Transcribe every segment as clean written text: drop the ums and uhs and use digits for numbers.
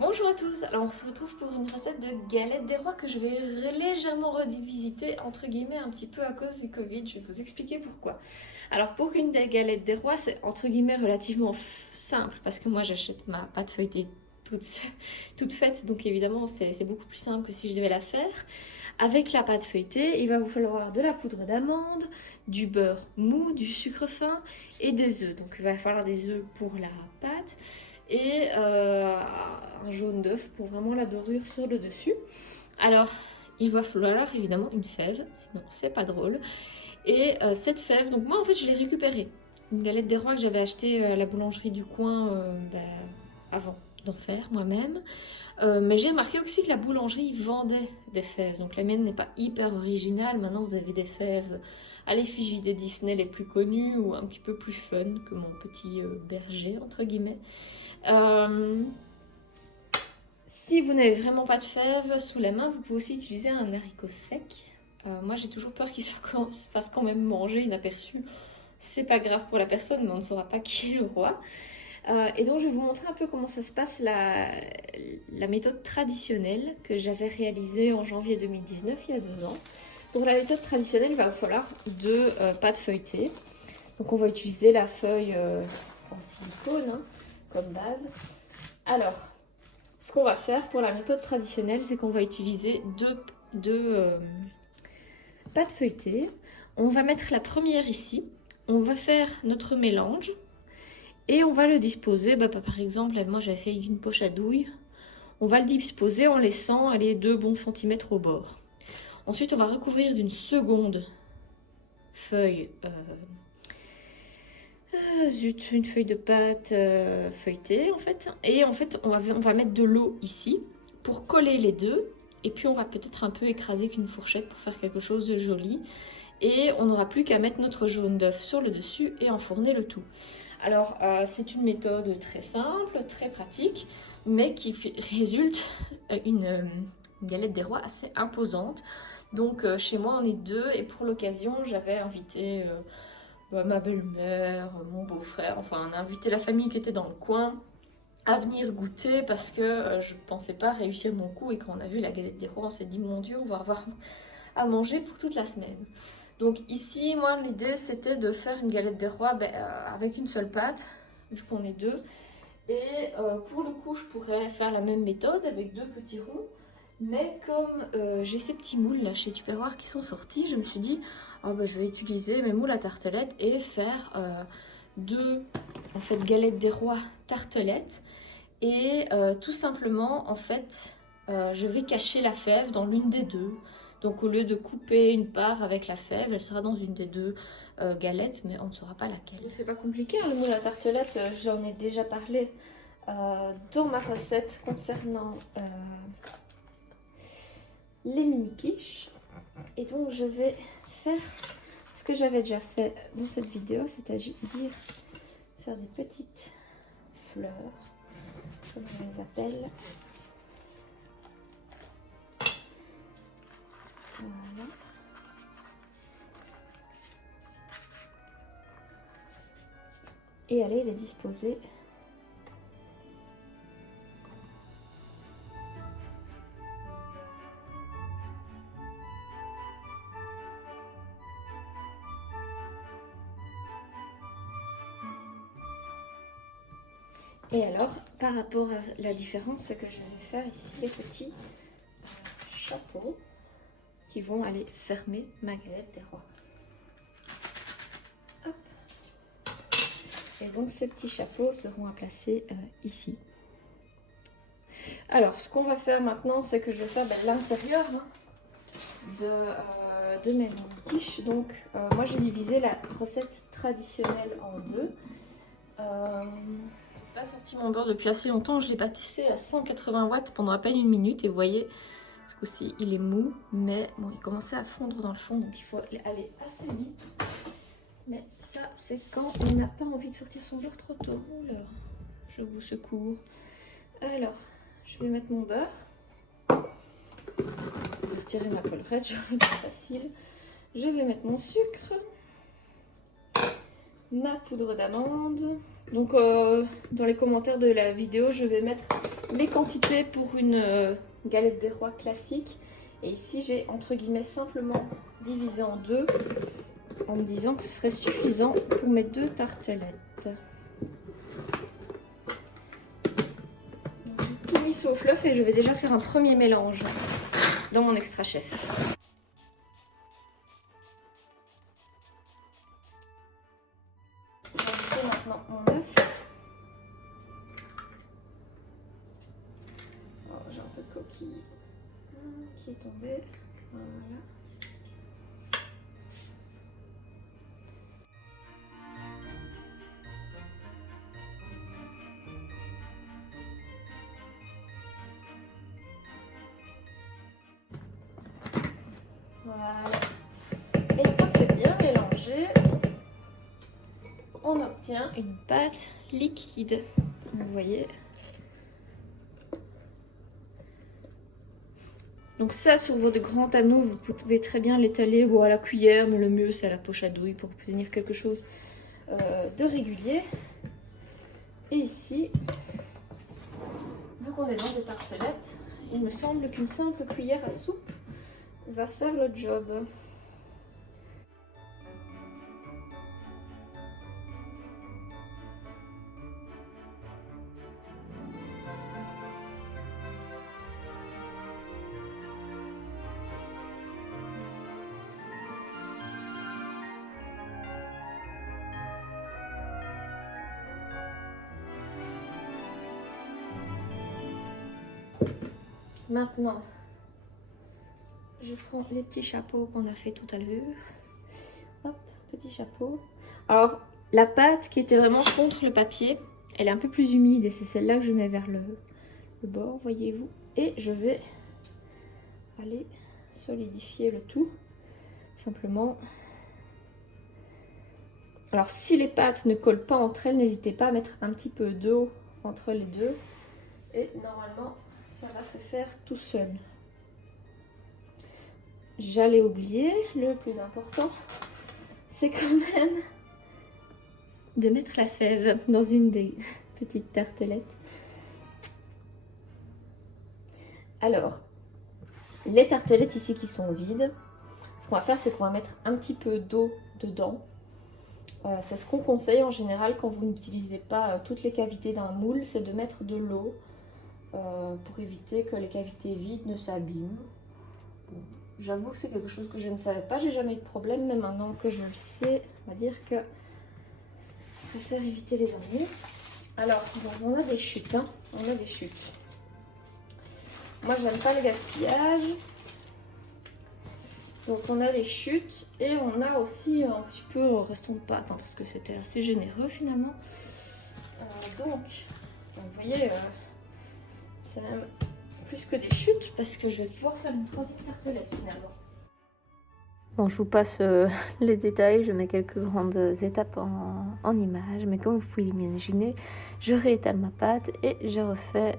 Bonjour à tous, alors on se retrouve pour une recette de galettes des rois que je vais légèrement revisiter entre guillemets un petit peu à cause du Covid, je vais vous expliquer pourquoi. Alors pour une des galettes des rois c'est entre guillemets relativement simple parce que moi j'achète ma pâte feuilletée toute faite, donc évidemment c'est beaucoup plus simple que si je devais la faire. Avec la pâte feuilletée, il va vous falloir de la poudre d'amande, du beurre mou, du sucre fin et des œufs. Donc il va falloir des œufs pour la pâte et un jaune d'œuf pour vraiment la dorure sur le dessus. Alors il va falloir évidemment une fève, sinon c'est pas drôle. Et cette fève, donc moi en fait je l'ai récupérée. Une galette des rois que j'avais achetée à la boulangerie du coin avant d'en faire moi-même. Mais j'ai remarqué aussi que la boulangerie vendait des fèves. Donc la mienne n'est pas hyper originale. Maintenant vous avez des fèves à l'effigie des Disney les plus connus ou un petit peu plus fun que mon petit berger entre guillemets. Si vous n'avez vraiment pas de fèves sous la main, vous pouvez aussi utiliser un haricot sec. Moi j'ai toujours peur qu'il se fasse quand même manger inaperçu. C'est pas grave pour la personne, mais on ne saura pas qui est le roi. Et donc je vais vous montrer un peu comment ça se passe la méthode traditionnelle que j'avais réalisée en janvier 2019, il y a 2 ans. Pour la méthode traditionnelle, il va vous falloir 2 pâtes feuilletées. Donc on va utiliser la feuille en silicone hein, comme base. Alors, ce qu'on va faire pour la méthode traditionnelle, c'est qu'on va utiliser deux pâtes feuilletées. On va mettre la première ici. On va faire notre mélange. Et on va le disposer, par exemple, moi j'avais fait une poche à douille. On va le disposer en laissant aller 2 bons centimètres au bord. Ensuite, on va recouvrir d'une seconde feuille, une feuille de pâte feuilletée en fait. Et en fait, on va mettre de l'eau ici pour coller les deux. Et puis on va peut-être un peu écraser avec une fourchette pour faire quelque chose de joli. Et on n'aura plus qu'à mettre notre jaune d'œuf sur le dessus et enfourner le tout. Alors, c'est une méthode très simple, très pratique, mais qui résulte une galette des rois assez imposante. Donc, chez moi, on est 2 et pour l'occasion, j'avais invité ma belle-mère, mon beau-frère, enfin, on a invité la famille qui était dans le coin à venir goûter parce que je ne pensais pas réussir mon coup et quand on a vu la galette des rois, on s'est dit, mon Dieu, on va avoir à manger pour toute la semaine. Donc ici, moi, l'idée, c'était de faire une galette des rois avec une seule pâte, vu qu'on est 2. Et pour le coup, je pourrais faire la même méthode avec 2 petits ronds. Mais comme j'ai ces petits moules là chez Tupperware qui sont sortis, je me suis dit, je vais utiliser mes moules à tartelettes et faire 2 en fait, galettes des rois tartelettes. Et tout simplement, en fait, je vais cacher la fève dans l'une des 2. Donc au lieu de couper une part avec la fève, elle sera dans une des 2 galettes, mais on ne saura pas laquelle. C'est pas compliqué, hein, le moule à tartelette, j'en ai déjà parlé dans ma recette concernant les mini quiches. Et donc je vais faire ce que j'avais déjà fait dans cette vidéo, c'est-à-dire faire des petites fleurs, comme je les appelle. Voilà. Et aller les disposer et alors par rapport à la différence, c'est que je vais faire ici les petits chapeaux qui vont aller fermer ma galette des rois. Hop. Et donc ces petits chapeaux seront à placer ici. Alors ce qu'on va faire maintenant, c'est que je vais faire l'intérieur de mes quiches. Donc moi j'ai divisé la recette traditionnelle en 2. Je n'ai pas sorti mon beurre depuis assez longtemps, je l'ai pâtissé à 180 watts pendant à peine 1 minute et vous voyez, ce coup-ci il est mou, mais bon, il commençait à fondre dans le fond, donc il faut aller assez vite. Mais ça, c'est quand on n'a pas envie de sortir son beurre trop tôt. Oula, je vous secoue. Alors, je vais mettre mon beurre. Je vais retirer ma collerette, j'aurai plus facile. Je vais mettre mon sucre. ma poudre d'amande. Donc dans les commentaires de la vidéo, je vais mettre les quantités pour une galette des rois classique. Et ici, j'ai entre guillemets simplement divisé en deux en me disant que ce serait suffisant pour mes 2 tartelettes. J'ai tout mis sauf l'œuf et je vais déjà faire un premier mélange dans mon extra chef. Je vais ajouter maintenant mon œuf. Oh, j'ai un peu de coquille qui est tombée. Voilà. Voilà. Et une fois que c'est bien mélangé, on obtient une pâte liquide. Vous voyez. Donc ça, sur votre grand anneau, vous pouvez très bien l'étaler à la cuillère, mais le mieux c'est à la poche à douille pour obtenir quelque chose de régulier. Et ici, vu qu'on est dans des tartelettes, il me semble qu'une simple cuillère à soupe va faire le job. Maintenant, je prends les petits chapeaux qu'on a fait tout à l'heure. Hop, petit chapeau. Alors, la pâte qui était vraiment contre le papier, elle est un peu plus humide et c'est celle-là que je mets vers le bord, voyez-vous. Et je vais aller solidifier le tout. Simplement. Alors, si les pâtes ne collent pas entre elles, n'hésitez pas à mettre un petit peu d'eau entre les deux. Et normalement, ça va se faire tout seul. J'allais oublier, le plus important, c'est quand même de mettre la fève dans une des petites tartelettes. Alors, les tartelettes ici qui sont vides, ce qu'on va faire, c'est qu'on va mettre un petit peu d'eau dedans. C'est ce qu'on conseille en général quand vous n'utilisez pas toutes les cavités d'un moule, c'est de mettre de l'eau pour éviter que les cavités vides ne s'abîment. J'avoue que c'est quelque chose que je ne savais pas, j'ai jamais eu de problème, mais maintenant que je le sais, on va dire que je préfère éviter les ennuis. Alors, donc on a des chutes, hein. On a des chutes. Moi, je n'aime pas le gaspillage. Donc, on a des chutes et on a aussi un petit peu restant de pâte, hein, parce que c'était assez généreux finalement. Donc, vous voyez, c'est même plus que des chutes parce que je vais pouvoir faire une troisième tartelette finalement. Bon, je vous passe les détails, je mets quelques grandes étapes en images, mais comme vous pouvez l'imaginer, je réétale ma pâte et je refais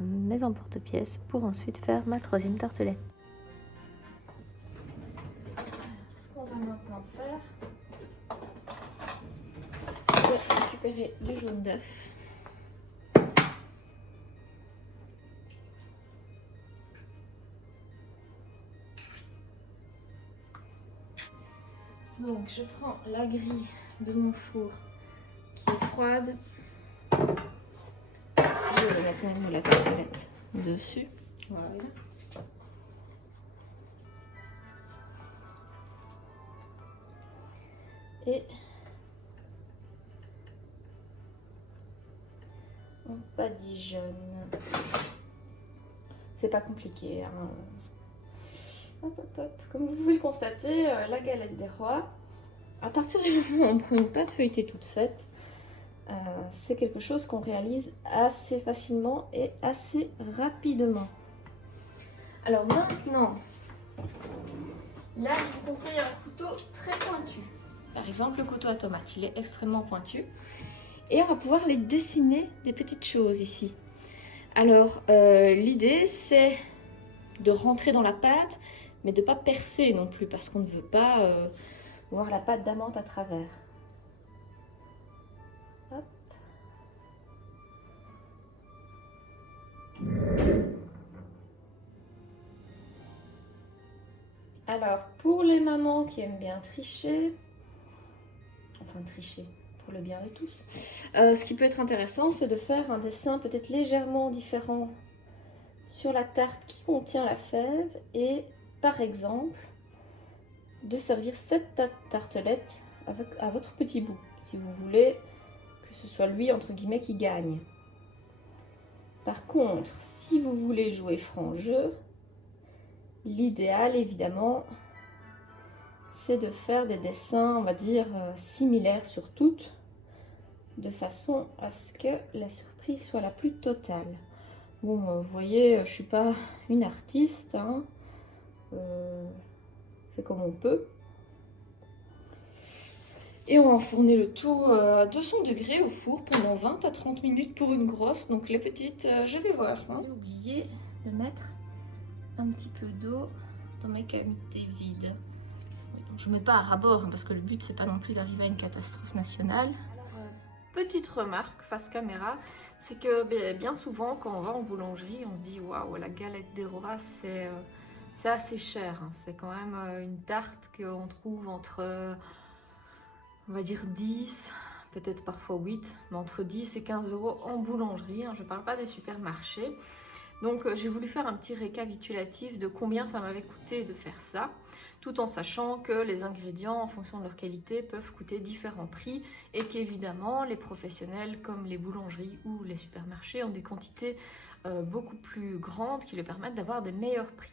mes emporte-pièces pour ensuite faire ma troisième tartelette. Ce qu'on va maintenant faire, c'est récupérer du jaune d'œuf. Donc je prends la grille de mon four qui est froide. Je vais mettre même la tartelette dessus. Voilà. Et on badigeonne. C'est pas compliqué, hein. Hop, hop, hop. Comme vous pouvez le constater, la galette des rois, à partir du moment où on prend une pâte feuilletée toute faite, c'est quelque chose qu'on réalise assez facilement et assez rapidement. Alors maintenant, là je vous conseille un couteau très pointu. Par exemple, le couteau à tomate, il est extrêmement pointu. Et on va pouvoir les dessiner des petites choses ici. Alors l'idée c'est de rentrer dans la pâte, mais de ne pas percer non plus, parce qu'on ne veut pas voir la pâte d'amande à travers. Alors, pour les mamans qui aiment bien tricher, enfin tricher pour le bien de tous, ce qui peut être intéressant, c'est de faire un dessin peut-être légèrement différent sur la tarte qui contient la fève et, par exemple, de servir cette tartelette à votre petit bout, si vous voulez que ce soit lui, entre guillemets, qui gagne. Par contre, si vous voulez jouer franc jeu, l'idéal, évidemment, c'est de faire des dessins, on va dire, similaires sur toutes, de façon à ce que la surprise soit la plus totale. Bon, vous voyez, je ne suis pas une artiste, hein. On fait comme on peut. Et on va enfourner le tout à 200 degrés au four pendant 20 à 30 minutes pour une grosse. Donc les petites, je vais voir. Hein. J'ai oublié de mettre un petit peu d'eau dans mes cavités vides. Donc je ne mets pas à ras-bord hein, parce que le but c'est pas non plus d'arriver à une catastrophe nationale. Alors, petite remarque face caméra, c'est que bien souvent quand on va en boulangerie, on se dit waouh, la galette des rois c'est assez cher. Hein. C'est quand même une tarte qu'on trouve entre... on va dire 10, peut-être parfois 8, mais entre 10 et 15 € en boulangerie. Hein, je ne parle pas des supermarchés. Donc j'ai voulu faire un petit récapitulatif de combien ça m'avait coûté de faire ça, tout en sachant que les ingrédients, en fonction de leur qualité, peuvent coûter différents prix et qu'évidemment, les professionnels comme les boulangeries ou les supermarchés ont des quantités beaucoup plus grandes qui leur permettent d'avoir des meilleurs prix.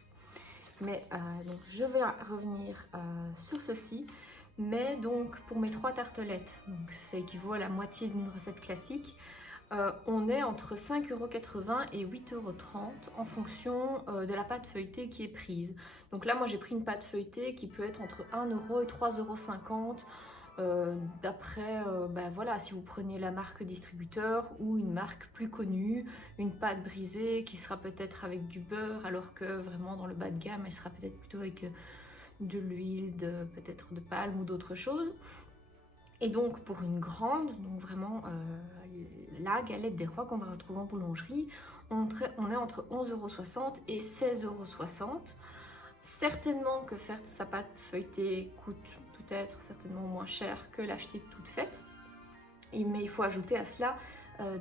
Mais donc, je vais revenir sur ceci. Mais donc pour mes 3 tartelettes, donc ça équivaut à la moitié d'une recette classique, on est entre 5,80 € et 8,30 € en fonction de la pâte feuilletée qui est prise. Donc là moi j'ai pris une pâte feuilletée qui peut être entre 1 € et 3,50 € d'après, voilà, si vous prenez la marque distributeur ou une marque plus connue, une pâte brisée qui sera peut-être avec du beurre alors que vraiment dans le bas de gamme elle sera peut-être plutôt avec... de l'huile, peut-être de palme ou d'autres choses. Et donc pour une grande, donc vraiment la galette des rois qu'on va retrouver en boulangerie, on est entre 11,60 € et 16,60 €. Certainement que faire sa pâte feuilletée coûte peut-être certainement moins cher que l'acheter toute faite. Mais il faut ajouter à cela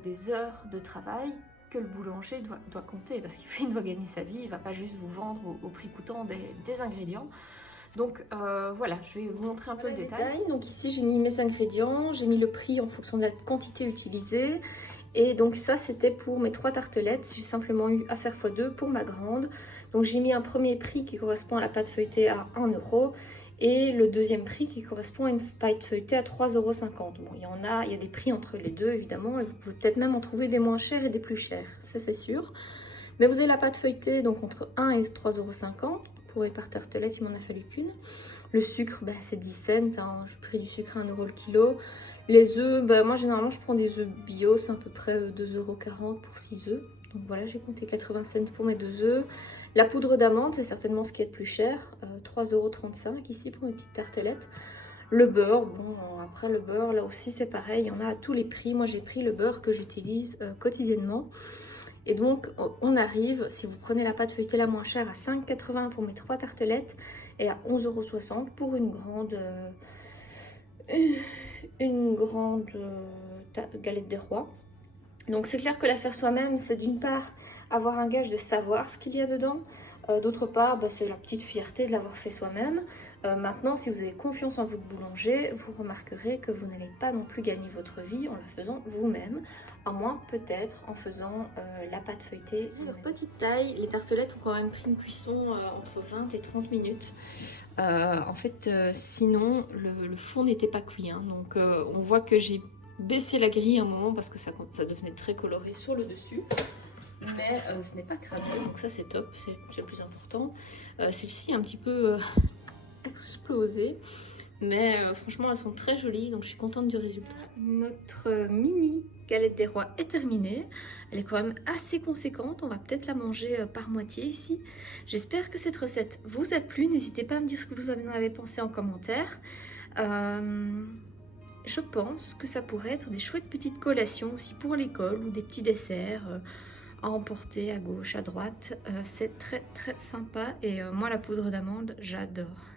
des heures de travail que le boulanger doit compter parce qu'il doit gagner sa vie, il ne va pas juste vous vendre au prix coûtant des ingrédients. Donc voilà, je vais vous montrer un peu le détail. Donc ici j'ai mis mes ingrédients, j'ai mis le prix en fonction de la quantité utilisée. Et donc ça c'était pour mes 3 tartelettes, j'ai simplement eu à faire x2 pour ma grande. Donc j'ai mis un premier prix qui correspond à la pâte feuilletée à 1 € et le deuxième prix qui correspond à une pâte feuilletée à 3,50 €. Bon, il y a des prix entre les deux évidemment et vous pouvez peut-être même en trouver des moins chers et des plus chers, ça c'est sûr. Mais vous avez la pâte feuilletée donc entre 1 et 3,50 €. Pour mes par tartelette, il m'en a fallu qu'une. Le sucre, c'est 10 cents. Hein. J'ai pris du sucre à 1 € le kilo. Les œufs, moi généralement je prends des œufs bio, c'est à peu près 2,40 € pour 6 œufs. Donc voilà, j'ai compté 80 cents pour mes 2 œufs. La poudre d'amande, c'est certainement ce qui est le plus cher. 3,35 € ici pour mes petites tartelettes. Le beurre, bon après le beurre, là aussi c'est pareil, il y en a à tous les prix. Moi j'ai pris le beurre que j'utilise quotidiennement. Et donc on arrive, si vous prenez la pâte feuilletée la moins chère, à 5,80 € pour mes 3 tartelettes et à 11,60 € pour une grande galette des rois. Donc c'est clair que la faire soi-même, c'est d'une part avoir un gage de savoir ce qu'il y a dedans. D'autre part, c'est la petite fierté de l'avoir fait soi-même. Maintenant, si vous avez confiance en votre boulanger, vous remarquerez que vous n'allez pas non plus gagner votre vie en la faisant vous-même. À moins peut-être en faisant la pâte feuilletée. Leur petite taille, les tartelettes ont quand même pris une cuisson entre 20 et 30 minutes. En fait, sinon, le fond n'était pas cuit. Hein. Donc on voit que j'ai baissé la grille un moment parce que ça devenait très coloré sur le dessus. Mais ce n'est pas cramé, donc ça c'est top, c'est le plus important. Celle-ci est un petit peu explosée, mais franchement elles sont très jolies, donc je suis contente du résultat. Notre mini galette des rois est terminée, elle est quand même assez conséquente, on va peut-être la manger par moitié ici. J'espère que cette recette vous a plu, n'hésitez pas à me dire ce que vous en avez pensé en commentaire. Je pense que ça pourrait être des chouettes petites collations aussi pour l'école ou des petits desserts. à emporter à gauche, à droite. C'est très très sympa et moi la poudre d'amande, j'adore.